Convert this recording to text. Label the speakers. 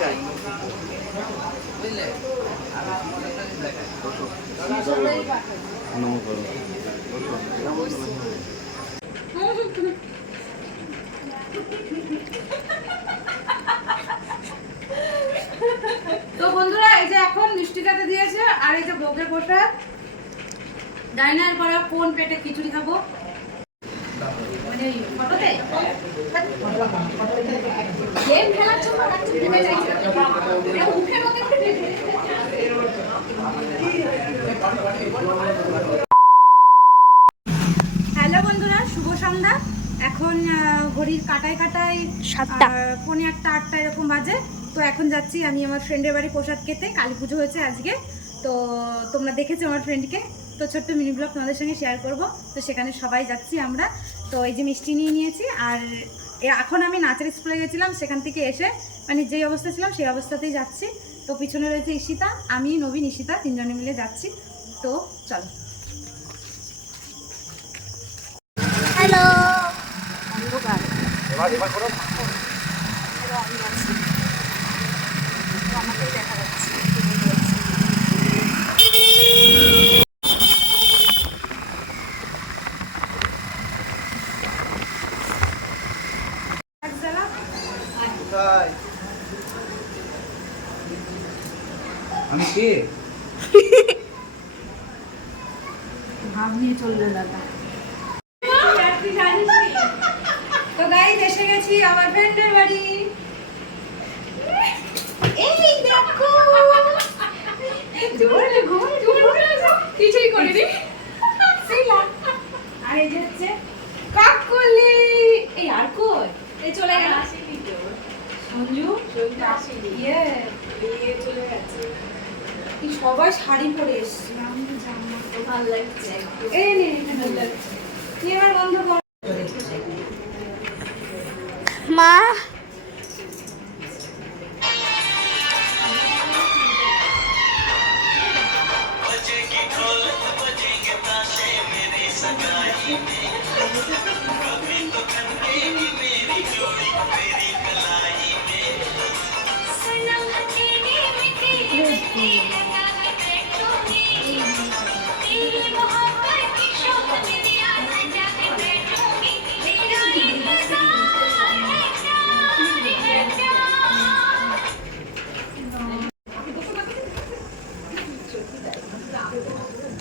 Speaker 1: তো বন্ধুরা, এই যে এখন মিষ্টি খাতে দিয়েছে, আর এই যে ভোগের পোশাক ডাইনার করা কোন পেটে খিচুড়ি খাব? মানে ফটোতে? গেম খেলার জন্য না ভেবে চাইছে। মুখের মধ্যে হ্যালো বন্ধুরা শুভ সন্ধ্যা। এখন ঘড়ির কাটায় কাটায়
Speaker 2: সাতটা।
Speaker 1: পৌনে একটা আটটা এরকম বাজে। তো এখন যাচ্ছি আমি আমার ফ্রেন্ডের বাড়ি প্রসাদ খেতে। কালী পুজো হয়েছে আজকে। তো তোমরা দেখেছ আমার ফ্রেন্ডকে তো ছোট্ট মিনি ব্লগ তোমাদের সঙ্গে শেয়ার করব। তো সেখানে সবাই যাচ্ছি আমরা। তো এই যে মিষ্টি নিয়ে নিয়েছি আর এ- এখন আমি নাচের স্কুলে গেছিলাম সেখান থেকে এসে মানে যেই অবস্থা ছিলাম সেই অবস্থাতেই যাচ্ছি। তো পিছনে রয়েছে ঈশিতা আমি নবীন ঈশিতা তিনজনে মিলে যাচ্ছি। তো চলো।
Speaker 2: হ্যালো
Speaker 3: আমি কে?
Speaker 1: ভাব নিয়ে চলবে দাদা। তো গাইজ এসে গেছি আমার ফ্রেন্ডের বাড়ি। এই দেখো। জোরে ঘুম জোরে কিছুই করিনি। সেই আর এই যে হচ্ছে কাকলি। এই আর কই? এই চলে গেল সঞ্জু? চলে গেছে। এই সবাই শাড়ি পরে এসছে। আমি জামা ভালো লাগছে। এই নে ভালো লাগছে এবার বন্ধ কর?
Speaker 2: মা?
Speaker 1: করছিস